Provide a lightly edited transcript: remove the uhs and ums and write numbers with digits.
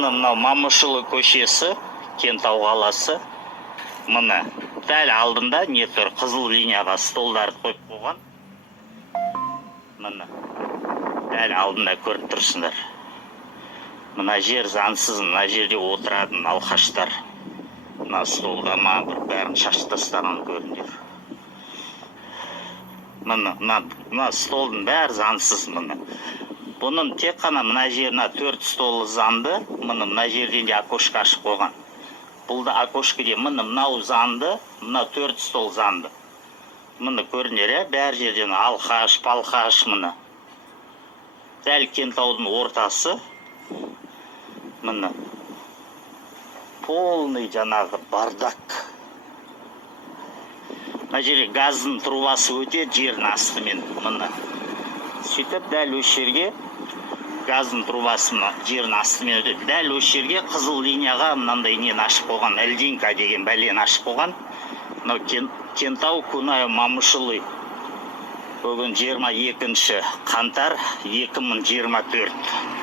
мынау Мамышұлы көшесі, Кентау қаласы. Мына дәл алдында не тұр, қызыл линияға столдарды қойып қойған. Мына дәл алдында көріп тұрсыңдар. Мына жер заңсыз, мына жерде отыратын алқаштар. Мына столда бәрін шашып тастаған көріңдер. Мына столдың бәрі заңсыз мына. Бұның тек қана мына жеріне 4 столы заңды, мына жерден де окошко ашып қойған. Бұл да окошкеде мынау заңды, мына 4 стол заңды. Мына көрінер, бәр жерден алқаш, балқаш мына. Дәл Кентаудың ортасы. Мына полный жаңағы бардак. Мына жерге газдың трубасы өтеді жердің астымен мына. Сөйтіп дәл осы жерге газдың трубасы жердің астымен өтеді. Дәл осы жерге қызыл линияға мынандай нені ашып қойған, льдинка деген бәлені ашып қойған. Мынау Кентау Кунай Мамышұлы. Бүгін 22 қаңтар 2024.